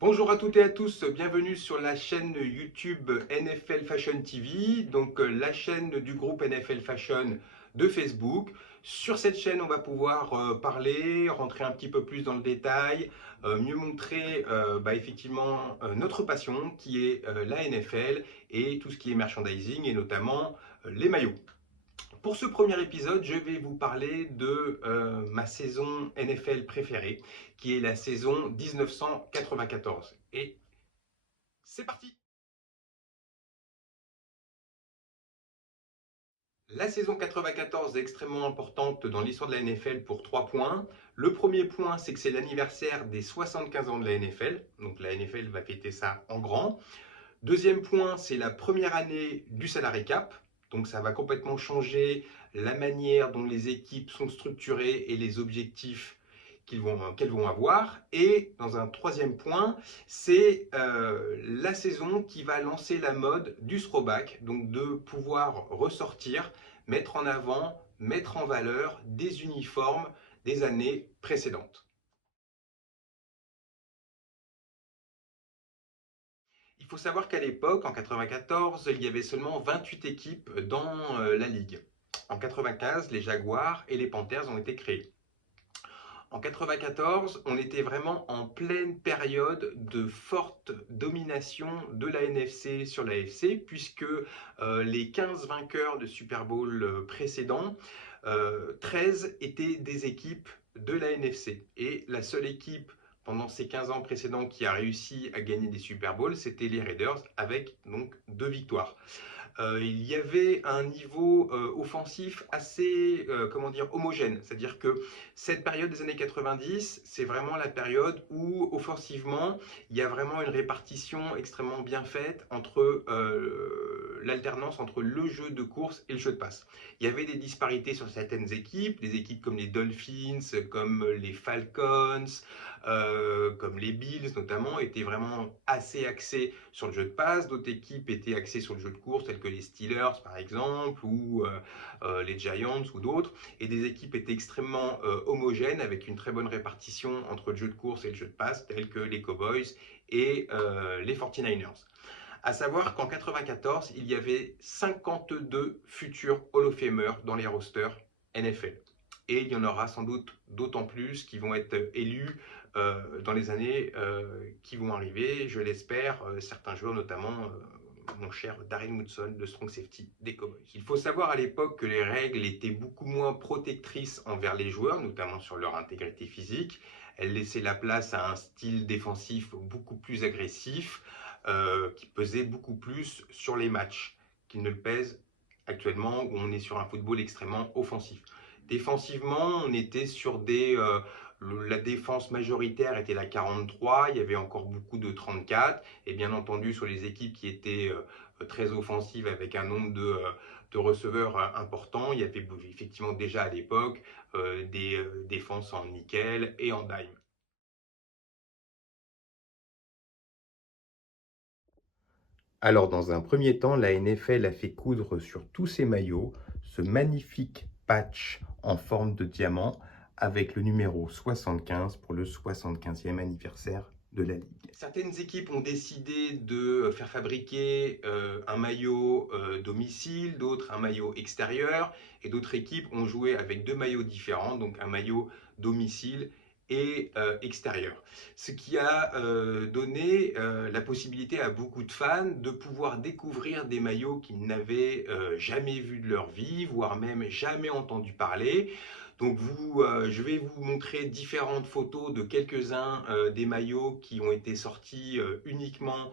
Bonjour à toutes et à tous, bienvenue sur la chaîne YouTube NFL Fashion TV, donc la chaîne du groupe NFL Fashion de Facebook. Sur cette chaîne, on va pouvoir parler, rentrer un petit peu plus dans le détail, mieux montrer effectivement notre passion qui est la NFL et tout ce qui est merchandising et notamment les maillots. Pour ce premier épisode, je vais vous parler de ma saison NFL préférée, qui est la saison 1994. Et c'est parti! La saison 94 est extrêmement importante dans l'histoire de la NFL pour 3 points. Le premier point, c'est que c'est l'anniversaire des 75 ans de la NFL. Donc la NFL va fêter ça en grand. Deuxième point, c'est la première année du salary cap. Donc ça va complètement changer la manière dont les équipes sont structurées et les objectifs qu'elles vont avoir. Et dans un troisième point, c'est la saison qui va lancer la mode du throwback, donc de pouvoir ressortir, mettre en avant, mettre en valeur des uniformes des années précédentes. Il faut savoir qu'à l'époque, en 94, il y avait seulement 28 équipes dans la ligue. En 95, les Jaguars et les Panthers ont été créés. En 94, on était vraiment en pleine période de forte domination de la NFC sur la AFC, puisque les 15 vainqueurs de Super Bowl précédents, 13 étaient des équipes de la NFC. Et la seule équipe pendant ces 15 ans précédents qui a réussi à gagner des Super Bowls, c'était les Raiders, avec donc 2 victoires. Il y avait un niveau offensif assez comment dire, homogène. C'est-à-dire que cette période des années 90, c'est vraiment la période où offensivement, il y a vraiment une répartition extrêmement bien faite entre l'alternance entre le jeu de course et le jeu de passe. Il y avait des disparités sur certaines équipes, des équipes comme les Dolphins, comme les Falcons, comme les Bills notamment, étaient vraiment assez axées sur le jeu de passe. D'autres équipes étaient axées sur le jeu de course, telles que les Steelers par exemple, ou les Giants ou d'autres. Et des équipes étaient extrêmement homogènes, avec une très bonne répartition entre le jeu de course et le jeu de passe, tels que les Cowboys et les 49ers. À savoir qu'en 94, il y avait 52 futurs Hall of Famers dans les rosters NFL. Et il y en aura sans doute d'autant plus qui vont être élus dans les années qui vont arriver, je l'espère, certains joueurs notamment mon cher Darren Woodson, le strong safety des Cowboys. Il faut savoir à l'époque que les règles étaient beaucoup moins protectrices envers les joueurs, notamment sur leur intégrité physique. Elles laissaient la place à un style défensif beaucoup plus agressif, qui pesait beaucoup plus sur les matchs qu'il ne le pèse actuellement, où on est sur un football extrêmement offensif. Défensivement, on était sur la défense majoritaire était la 43, il y avait encore beaucoup de 34, et bien entendu sur les équipes qui étaient très offensives avec un nombre de receveurs importants, il y avait effectivement déjà à l'époque des défenses en nickel et en dime. Alors, dans un premier temps, la NFL a fait coudre sur tous ses maillots ce magnifique patch en forme de diamant avec le numéro 75 pour le 75e anniversaire de la Ligue. Certaines équipes ont décidé de faire fabriquer un maillot domicile, d'autres un maillot extérieur, et d'autres équipes ont joué avec 2 maillots différents, donc un maillot domicile et extérieur. Ce qui a donné la possibilité à beaucoup de fans de pouvoir découvrir des maillots qu'ils n'avaient jamais vus de leur vie, voire même jamais entendu parler. Donc je vais vous montrer différentes photos de quelques-uns des maillots qui ont été sortis uniquement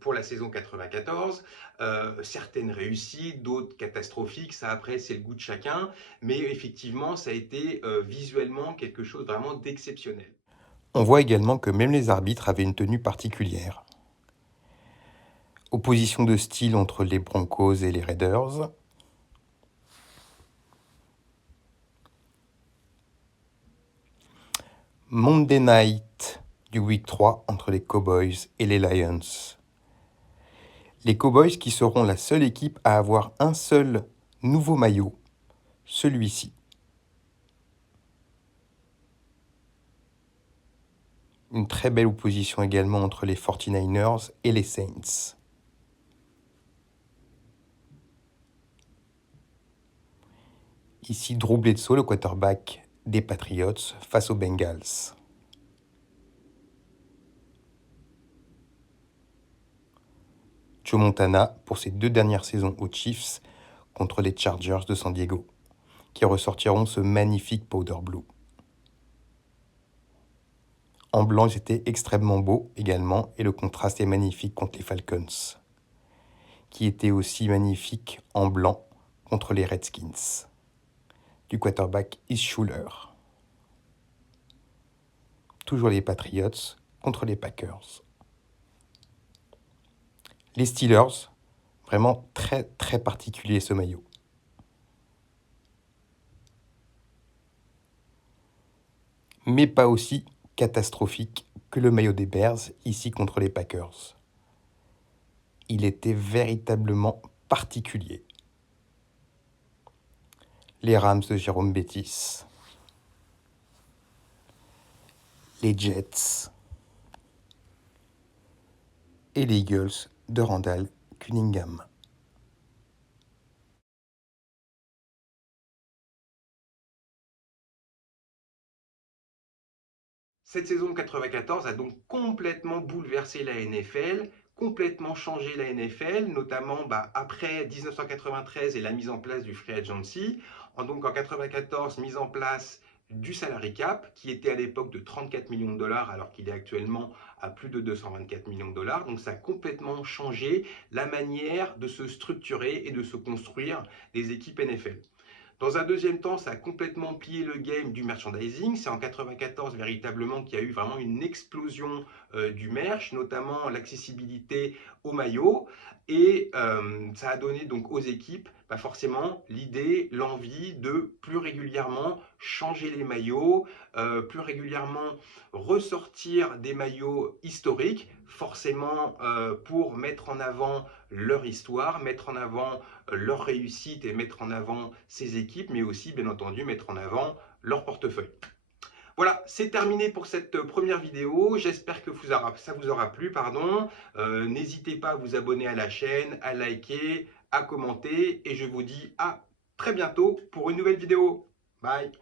pour la saison 94. Certaines réussies, d'autres catastrophiques, ça après c'est le goût de chacun, mais effectivement ça a été visuellement quelque chose vraiment d'exceptionnel. On voit également que même les arbitres avaient une tenue particulière. Opposition de style entre les Broncos et les Raiders. Monday Night du Week 3 entre les Cowboys et les Lions. Les Cowboys qui seront la seule équipe à avoir un seul nouveau maillot, celui-ci. Une très belle opposition également entre les 49ers et les Saints. Ici, Drew Bledsoe, le quarterback des Patriots, face aux Bengals. Joe Montana pour ses 2 dernières saisons aux Chiefs contre les Chargers de San Diego, qui ressortiront ce magnifique powder blue. En blanc, ils étaient extrêmement beaux également, et le contraste est magnifique contre les Falcons, qui étaient aussi magnifiques en blanc contre les Redskins, du quarterback Is Schuler. Toujours les Patriots contre les Packers. Les Steelers, vraiment très très particulier ce maillot. Mais pas aussi catastrophique que le maillot des Bears, ici contre les Packers. Il était véritablement particulier. Les Rams de Jérôme Bettis, les Jets et les Eagles de Randall Cunningham. Cette saison de 94 a donc complètement bouleversé la NFL, complètement changé la NFL, notamment après 1993 et la mise en place du free agency. Donc en 94, mise en place du salary cap, qui était à l'époque de 34 millions de dollars, alors qu'il est actuellement à plus de 224 millions de dollars. Donc ça a complètement changé la manière de se structurer et de se construire des équipes NFL. Dans un deuxième temps, ça a complètement plié le game du merchandising. C'est en 94 véritablement qu'il y a eu vraiment une explosion du merch, notamment l'accessibilité aux maillots. Et ça a donné donc aux équipes forcément l'idée, l'envie de plus régulièrement changer les maillots, plus régulièrement ressortir des maillots historiques, forcément pour mettre en avant leur histoire, mettre en avant leur réussite et mettre en avant ces équipes, mais aussi bien entendu mettre en avant leur portefeuille. Voilà, c'est terminé pour cette première vidéo. J'espère que ça vous aura plu. N'hésitez pas à vous abonner à la chaîne, à liker, à commenter. Et je vous dis à très bientôt pour une nouvelle vidéo. Bye.